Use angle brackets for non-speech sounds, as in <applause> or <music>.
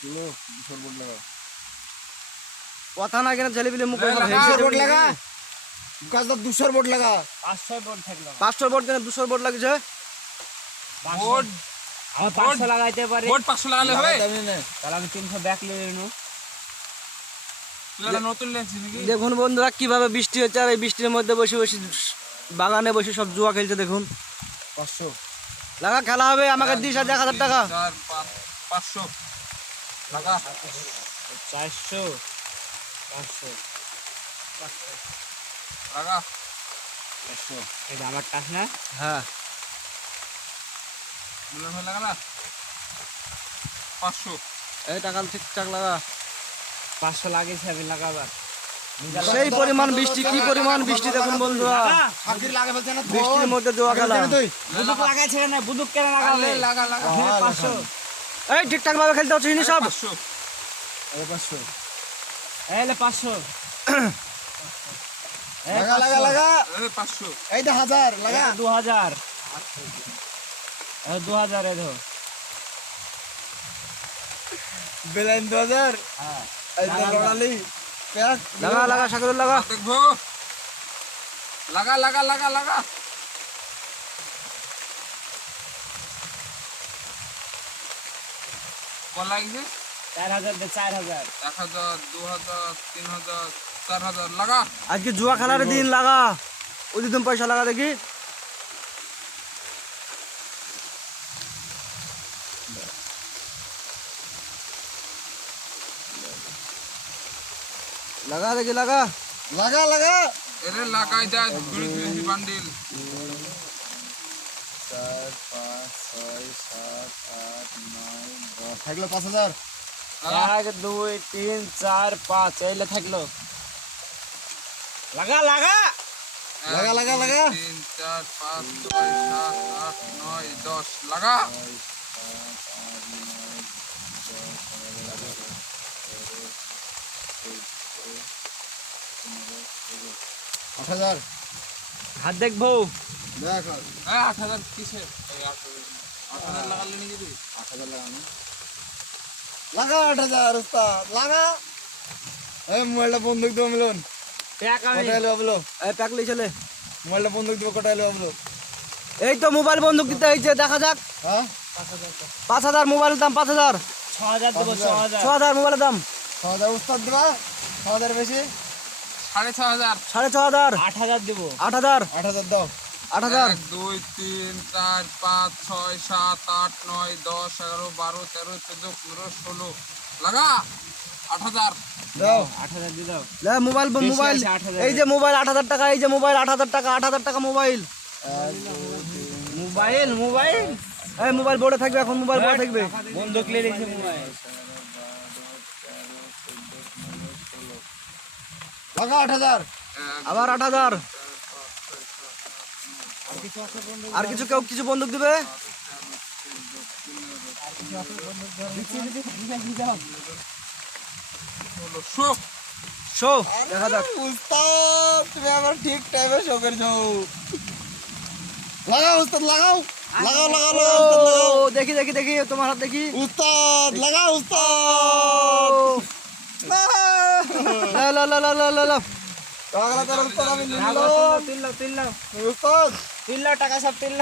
Kilo দুশোর board লাগা। কথা না কেন ছেলে পিলে মুখে লাগা, ভেঙে দুশোর বোর্ড লাগা। কাজ তো দুশোর বোর্ড লাগা। পাঁচশো বোর্ড থাকল। পাঁচশো বোর্ড কেন দুশোর বোর্ড লাগছে? বোর্ড আমার পাঁচশো লাগাইতে পারি। বোর্ড পাঁচশো লাগালে হবে? লাগাতে আমি না। তাহলে আমি তিনশো ব্যাক নিয়ে নেব। তুই নতুন লেন্স নাকি? দেখুন বন্ধুরা কীভাবে বৃষ্টি হচ্ছে আর এই বৃষ্টির মধ্যে বসে বসে বাগানে বসে সব জুয়া খেলছে দেখুন। পাঁচশো। লাগা খেলা হবে। আমাকে দিস আর এক হাজার টাকা। পাঁচশো। চারশো। পাঁচশো। লাগা এটা আমার টাস না? হ্যাঁ। হয়ে পাঁচশো। এই টাকা ঠিকঠাক লাগা। পাঁচশো লাগিয়েছি আমি লাগাবার। সেই পরিমাণ বৃষ্টি কি পরিমাণ বৃষ্টি দেখুন বন্ধুরা? বৃষ্টির মধ্যে জুয়া খেলা লাগাইছে না? বুদুক কেন লাগাবে? লাগা লাগা। হ্যাঁ, পাঁচশো। এই ঠিকঠাক ভাবে খেলতে হচ্ছে জিনিস সব। পাঁচশো। এলে পাঁচশো। লাগা লাগা লাগা। পাঁচশো। এই তো হাজার লাগা। দু হাজার। দু হাজার এ ধর বেলাইন দু হাজার। হ্যাঁ। এই তো লড়ালি লাগা। লাগা সাগর লাগা। দেখব লাগা লাগা লাগা লাগা। কত লাগছে? চার হাজার চার হাজার। এক হাজার দু হাজার তিন হাজার চার হাজার লাগা। আজকে জুয়া খেলার দিন লাগা। ওই তুমি পয়সা লাগা দেখি। লাগা দেখি লাগা। লাগা লাগা। এরে লাগাই দেয় ঘুরি ঘুরি বান্ডিল। চার থাকল পাঁচ হাজার। এক দুই তিন চার পাঁচ এইলে থাকল। লাগা লাগা। লাগা লাগা লাগা। তিন চার পাঁচ ছয় সাত আট নয় দশ। লাগা। আট হাজার। হাত দেখব দেখ। হ্যাঁ আট হাজার কিসে আট হাজার। আট হাজার লাগালে নাকি তুই? আট হাজার লাগানো। লাগা আট হাজার উস্তাদ লাগা। এই মোবাইলটা বন্দুক দেবো মিলন। এই প্যাক লিয়ে চলে। মোবাইলটা বন্দুক দেবো কটা এলো এই তো মোবাইল বন্দুক দিতে হয়েছে দেখা যাক। হ্যাঁ? পাঁচ হাজার মোবাইলের দাম পাঁচ হাজার। ছ হাজার দেবো ছ হাজার ছ হাজার মোবাইলের দাম। ছ হাজার উস্তাদ দেবা ছ হাজার বেশি? সাড়ে ছ হাজার সাড়ে ছ হাজার আট হাজার দেবো। আট হাজার। আট হাজার দাও। আট হাজার। দুই তিন চার পাঁচ ছয় সাত আট নয় দশ এগারো বারো তেরো চোদ্দ পনেরো ষোলো। লাগা? আট হাজার। Mobile mobile. এই যে মোবাইল আট হাজার টাকা এই যে মোবাইল আট হাজার টাকা আট হাজার টাকা মোবাইল। Mobile mobile. এই মোবাইল বোর্ডে থাকবে এখন মোবাইল বোর্ডে থাকবে। বন্দুক নিয়ে রেখেছে মোবাইল। লাগা আট হাজার। এক আবার আট হাজার। আর কিছু কেউ কিছু বন্দুক দিবে? ষোলো শো শো দেখা যাক। উস্তাদ তুমি আবার ঠিক টাইমে শো করেছ লাগাও উস্তাদ লাগাও। লাগাও লাগাও লাগাও উস্তাদ লাগাও। ও দেখি দেখি দেখি তোমার হাত দেখি। উস্তাদ লাগাও উস্তাদ। <laughs> লা তিন টাকা সব তিন